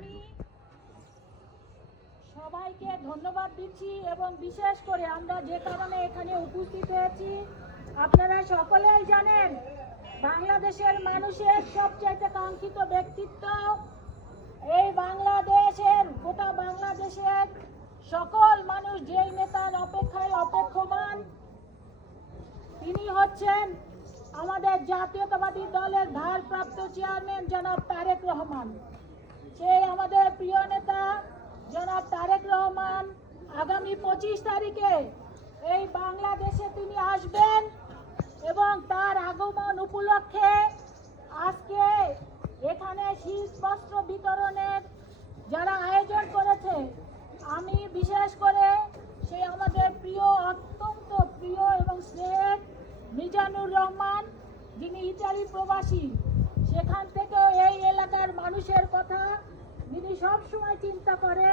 আমি সবাইকে ধন্যবাদ দিচ্ছি এবং বিশেষ করে আমরা যে কারণে এখানে উপস্থিত হয়েছি আপনারা সকলেই জানেন, বাংলাদেশের মানুষের সবচাইতে কাঙ্ক্ষিত ব্যক্তিত্ব, এই বাংলাদেশের গোটা বাংলাদেশের সকল মানুষ যেই নেতার অপেক্ষায় অপেক্ষমান, তিনি হচ্ছেন আমাদের জাতীয়তাবাদী দলের ভারপ্রাপ্ত চেয়ারম্যান জনাব তারেক রহমান। সেই আমাদের প্রিয় নেতা জনাব তারেক রহমান আগামী 25 তারিখে এই বাংলাদেশে তিনি আসবেন এবং তার আগমন উপলক্ষে আজকে এখানে শীত বস্ত্র বিতরণের যারা আয়োজন করেছে, আমি বিশেষ করে সেই আমাদের প্রিয়, অত্যন্ত প্রিয় এবং স্নেহের মিজানুর রহমান, যিনি ইতালি প্রবাসী, সেখান থেকে এই এলাকার মানুষের কথা যিনি সবসময় চিন্তা করে